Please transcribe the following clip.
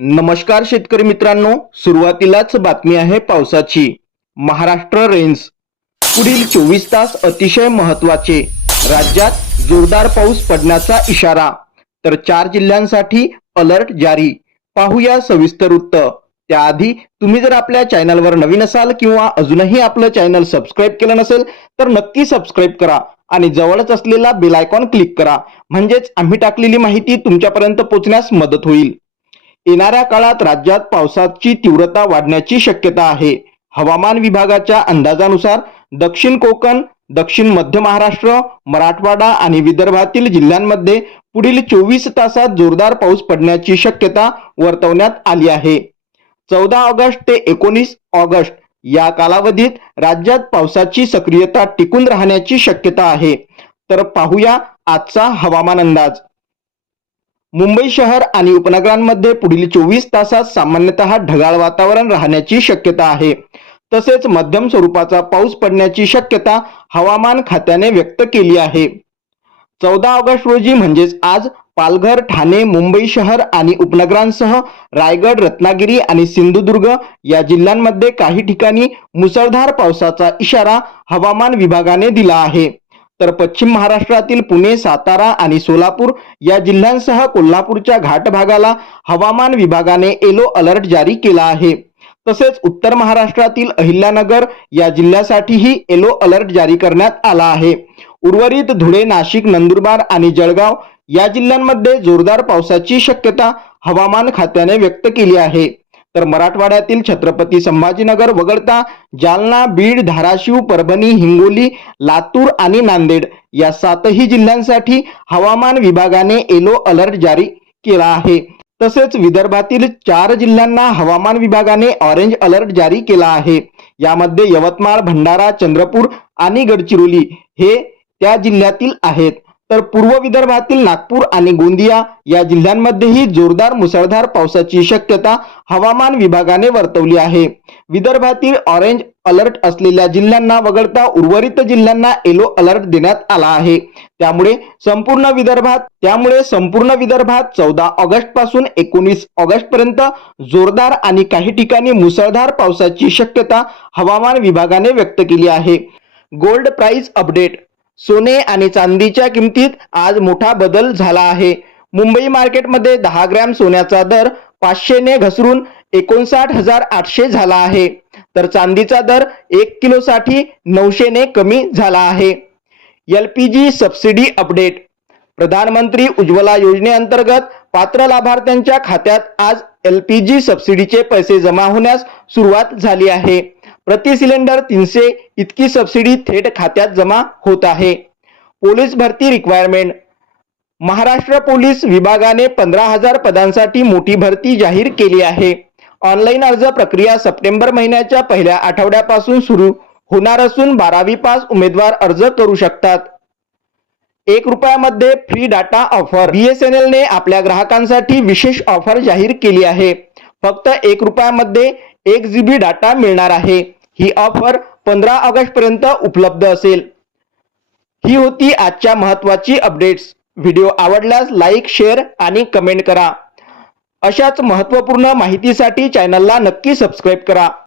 नमस्कार शेतकरी मित्रांनो सुरुवातीलाच बातमी आहे पावसाची. महाराष्ट्र रेंज. पुढील चोवीस तास अतिशय महत्त्वाचे राज्यात जोरदार पाऊस पडण्याचा इशारा. तर चार जिल्ह्यांसाठी अलर्ट जारी. पाहूया सविस्तर वृत्त. त्याआधी तुम्ही जर आपल्या चॅनलवर नवीन असाल किंवा अजूनही आपलं चॅनल सबस्क्राईब केलं नसेल तर नक्की सबस्क्राईब करा आणि जवळच असलेला बेल आयकॉन क्लिक करा. म्हणजेच आम्ही टाकलेली माहिती तुमच्यापर्यंत पोहोचण्यास मदत होईल. येणाऱ्या काळात राज्यात पावसाची तीव्रता वाढण्याची शक्यता आहे. हवामान विभागाच्या अंदाजानुसार दक्षिण कोकण दक्षिण मध्य महाराष्ट्र मराठवाडा आणि विदर्भातील जिल्ह्यांमध्ये पुढील चोवीस तासात जोरदार पाऊस पडण्याची शक्यता वर्तवण्यात आली आहे. चौदा ऑगस्ट ते एकोणीस ऑगस्ट या कालावधीत राज्यात पावसाची सक्रियता टिकून राहण्याची शक्यता आहे. तर पाहूया आजचा हवामान अंदाज. मुंबई शहर आणि उपनगरांमध्ये पुढील चोवीस तासात सामान्यतः ढगाळ वातावरण राहण्याची शक्यता आहे. तसेच मध्यम स्वरूपाचा पाऊस पडण्याची शक्यता हवामान खात्याने व्यक्त केली आहे. चौदा ऑगस्ट रोजी म्हणजेच आज पालघर ठाणे मुंबई शहर आणि उपनगरांसह रायगड रत्नागिरी आणि सिंधुदुर्ग या जिल्ह्यांमध्ये काही ठिकाणी मुसळधार पावसाचा इशारा हवामान विभागाने दिला आहे. तर पश्चिम महाराष्ट्रातील पुणे सातारा आणि सोलापूर या जिल्ह्यांसह कोल्हापूरच्या घाट भागाला हवामान विभागाने येलो अलर्ट जारी केला आहे. तसेच उत्तर महाराष्ट्रातील अहिल्यानगर या जिल्ह्यासाठीही येलो अलर्ट जारी करण्यात आला आहे. उर्वरित धुळे नाशिक नंदुरबार आणि जळगाव या जिल्ह्यांमध्ये जोरदार पावसाची शक्यता हवामान खात्याने व्यक्त केली आहे. तर मराठवाड्यातील छत्रपती संभाजीनगर वगळता जालना बीड धाराशिव परभणी हिंगोली लातूर आणि नांदेड या सातही जिल्ह्यांसाठी हवामान विभागाने येलो अलर्ट जारी केला आहे. तसेच विदर्भातील चार जिल्ह्यांना हवामान विभागाने ऑरेंज अलर्ट जारी केला आहे. यामध्ये यवतमाळ भंडारा चंद्रपूर आणि गडचिरोली हे त्या जिल्ह्यातील आहेत. तर पूर्व विदर्भातील नागपूर आणि गोंदिया या जिल्ह्यांमध्येही जोरदार मुसळधार पावसाची शक्यता हवामान विभागाने वर्तवली आहे. विदर्भातील ऑरेंज अलर्ट असलेल्या जिल्ह्यांना वगळता उर्वरित जिल्ह्यांना येलो अलर्ट देण्यात आला आहे. त्यामुळे संपूर्ण विदर्भात त्यामुळे संपूर्ण विदर्भात चौदा ऑगस्टपासून एकोणीस ऑगस्ट पर्यंत जोरदार आणि काही ठिकाणी मुसळधार पावसाची शक्यता हवामान विभागाने व्यक्त केली आहे. गोल्ड प्राइस अपडेट सोने आणि चांदीच्या किमतीत आज मोठा बदल झाला आहे. मुंबई मार्केटमध्ये दहा ग्रॅम सोन्याचा दर पाचशेने घसरून एकोणसाठ हजार आठशे झाला आहे. तर चांदीचा दर एक किलोसाठी नऊशेने कमी झाला आहे. L P G subsidy update. प्रधानमंत्री उज्ज्वला योजनेअंतर्गत पात्र लाभार्थ्यांच्या खात्यात आज एल पी जी सबसिडीचे पैसे जमा होण्यास सुरुवात झाली आहे. प्रति सिलेंडर तीनशे इतकी सबसिडी थेट खात्यात जमा होत आहे. पोलीस भरती रिक्वायरमेंट महाराष्ट्र पोलीस विभागाने पंधरा हजार पदांसाठी मोठी भरती जाहीर केली आहे. ऑनलाईन अर्ज प्रक्रिया सप्टेंबर महिन्याच्या पहिल्या आठवड्यापासून सुरू होणार असून बारावी पास उमेदवार अर्ज करू शकतात. एक रुपयामध्ये फ्री डाटा ऑफर बीएसएनएल ने आपल्या ग्राहकांसाठी विशेष ऑफर जाहीर केली आहे. फक्त एक रुपयामध्ये एक जी बी डाटा मिळणार आहे. ही ऑफर पंधरा ऑगस्ट पर्यंत उपलब्ध असेल. ही होती आजच्या महत्वाची अपडेट्स व्हिडिओ आवडल्यास लाईक शेअर आणि कमेंट करा. अशाच महत्त्वपूर्ण माहितीसाठी चॅनलला नक्की सबस्क्राईब करा.